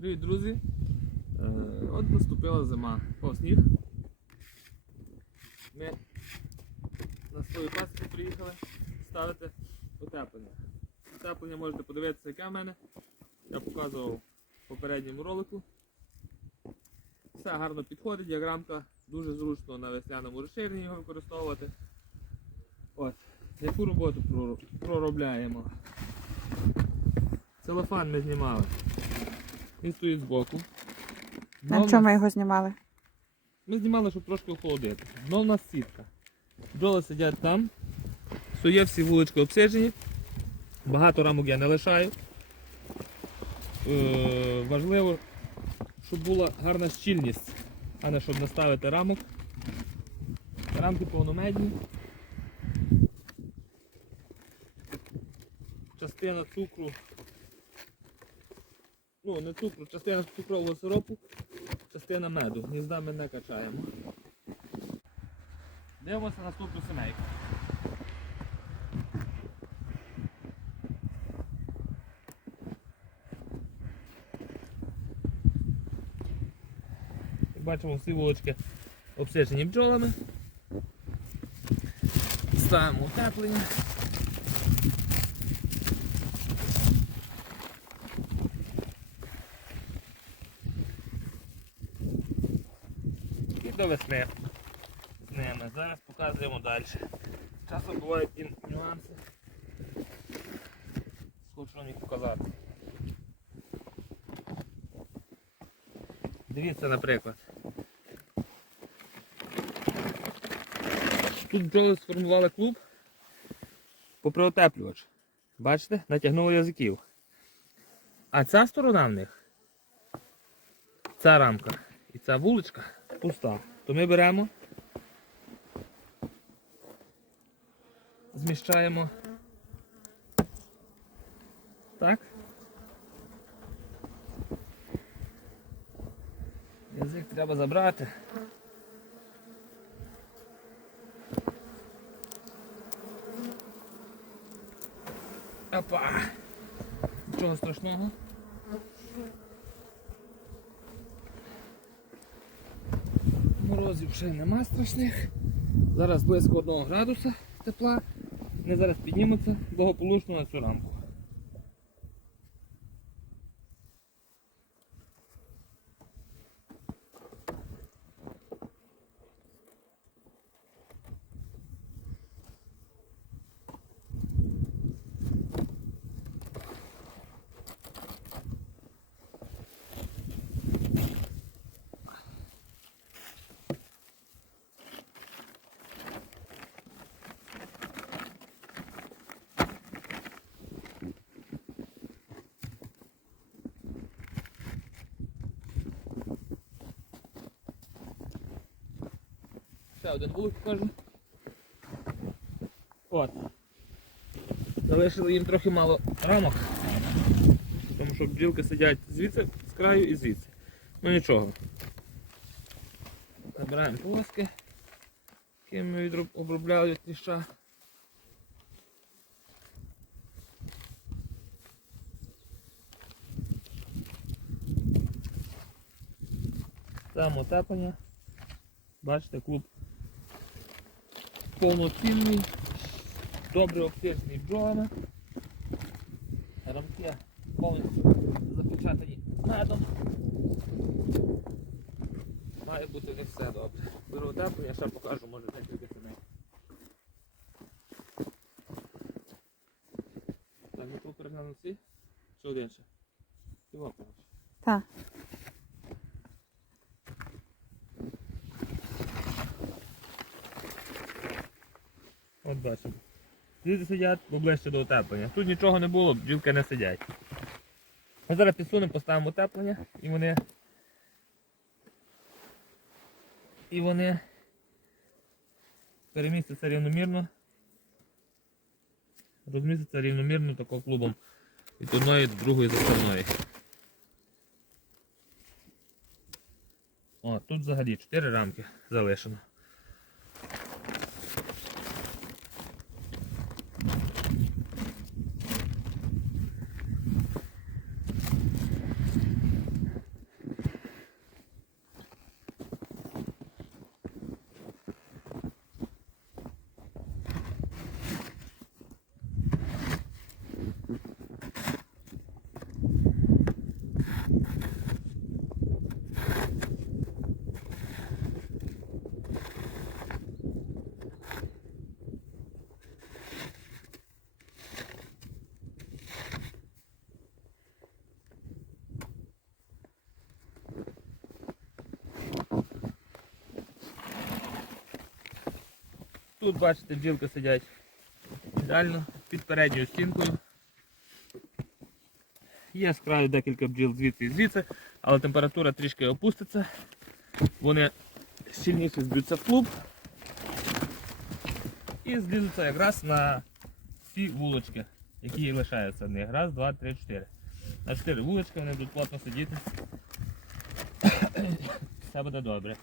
Привіт, друзі! Е, От наступила зима. О, сніг. Ми на свою пасіку приїхали ставити утеплення. Утеплення можете подивитися, яке в мене. Я показував в попередньому ролику. Все гарно підходить, діаграмка дуже зручно на весняному розширенні його використовувати. От, яку роботу проробляємо? Целофан ми знімали. Він стоїть збоку. На Дно чому ми його знімали? Ми знімали, щоб трошки охолодити. Дно в нас сітка. Бджоли сидять там. Стоє всі вулички обсиджені. Багато рамок я не лишаю. Е, важливо, щоб була гарна щільність, а не щоб наставити рамок. Рамки повномедні. Частина цукру. Ну, не цукру, частина цукрового сиропу, частина меду. Гнізда ми не качаємо. Дивимося наступну сімейку. Як бачимо, всі вулички обсижені бджолами. Ставимо утеплення. До весни з ними. Зараз показуємо далі. Часом бувають і нюанси. Хочу вам їх показати. Дивіться, наприклад. Тут бджоли сформували клуб попри отеплювач. Бачите? Натягнули язиків. А ця сторона в них, ця рамка і ця вуличка пуста. То ми беремо, зміщаємо так. Язик треба забрати. Опа! Нічого страшного. Морозів ще нема страшних. Зараз близько 1 градуса тепла. Вони зараз піднімуться благополучно на цю рамку. Ще один вулик покажу. От. Залишили їм трохи мало рамок. Тому що бджілки сидять звідси з краю і звідси. Ну нічого. Забираємо полоски, якими ми обробляли від кліща. Там отеплення. Бачите, клуб повноцінний, добре обстежений бджолами. Рамки повністю запечатані медом. Має бути них все добре. Беру утеплення, ще покажу, може декілька сімей. Так, готово переглянути всі? Чи один ще? Коротше. Так. От бачимо. Люди сидять поближче до утеплення. Тут нічого не було, бджілки не сидять. Ми зараз підсунемо, поставимо утеплення і вони. І вони перемістяться рівномірно. Розмістяться рівномірно такого клубом від одної до другої заставної. О, тут взагалі 4 рамки залишено. Тут, бачите, бджілки сидять ідеально під передньою стінкою. Є з краю декілька бджіл звідси і звідси, але температура трішки опуститься. Вони щільніше зб'ються в клуб і злізуться якраз на всі вулочки, які лишаються в них. Раз, два, три, чотири. На чотири вулочки вони будуть плотно сидіти. Все буде добре.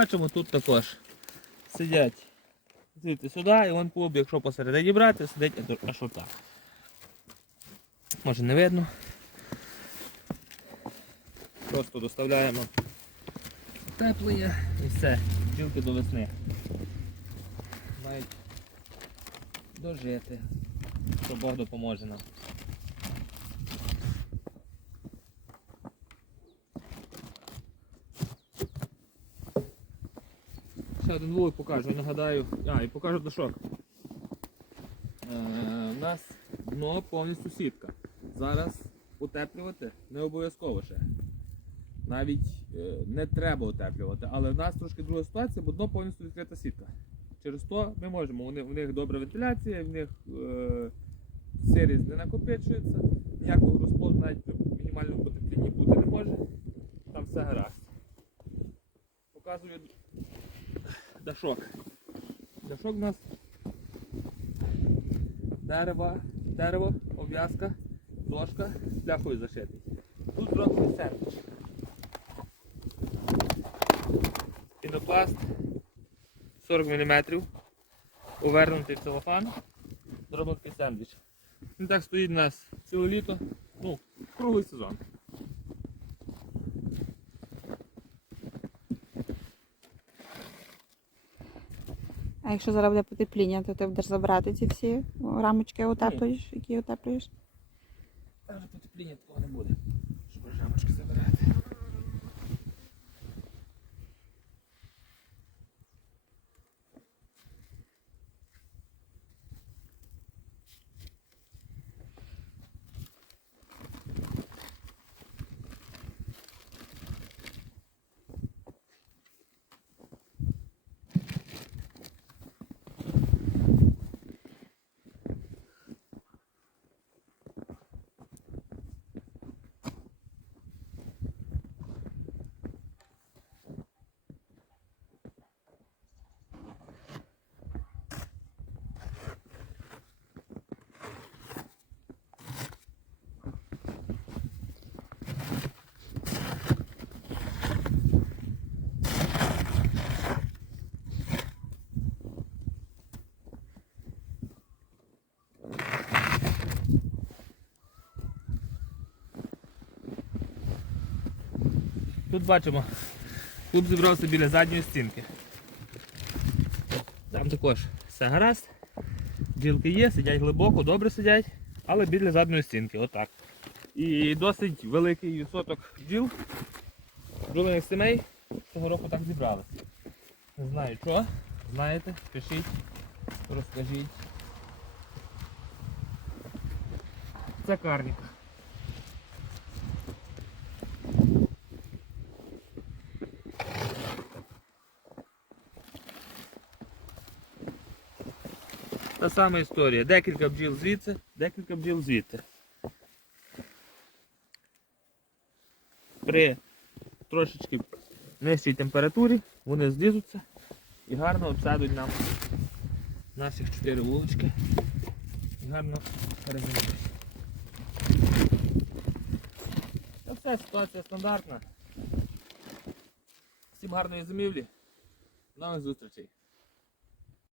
Бачимо, тут також сидять звідти сюди, і вон клуб, якщо посередині брати, сидить аж- отак. Може не видно. Просто доставляємо теплення і все, бджілки до весни. Мають дожити, що Бог допоможе нам. Ще один вулик покажу, нагадаю. А, і покажу дошок. Е, у нас дно повністю сітка. Зараз утеплювати не обов'язково ще. Навіть е, не треба утеплювати. Але в нас трошки друга ситуація, бо дно повністю відкрита сітка. Через то ми можемо. Вони, в них добра вентиляція, в них е, сирість не накопичується, ніякого розплоду навіть при мінімальному потеплінні бути не може. Там все гаразд. Показую дашок. Дашок у нас дерево, дерево, обв'язка, дошка пляхою зашитий. Тут зроблений сендвіч. Пінопласт 40 мм. Увернутий целофан. Зроблений такий сендвіч. Він так стоїть у нас ціле літо, ну, круглий сезон. А якщо зараз буде потепління, то ти будеш забрати ці всі рамочки утеплюєш, які утеплюєш? Там же потепління такого не буде, щоб рамочки Тут бачимо, клуб зібрався біля задньої стінки. Там також все гаразд. Бджілки є, сидять глибоко, добре сидять, але біля задньої стінки, отак. І досить великий відсоток бджіл, бджолених сімей цього року так зібралися. Не знаю що, знаєте, пишіть, розкажіть. Це карніка. Та сама історія. Декілька бджіл звідси, декілька бджіл звідти. При трошечки нижчій температурі вони злізуться і гарно обсадуть нам наших чотири вулички. І гарно перезимують. Та все, ситуація стандартна. Всім гарної зимівлі. До Нових зустрічей.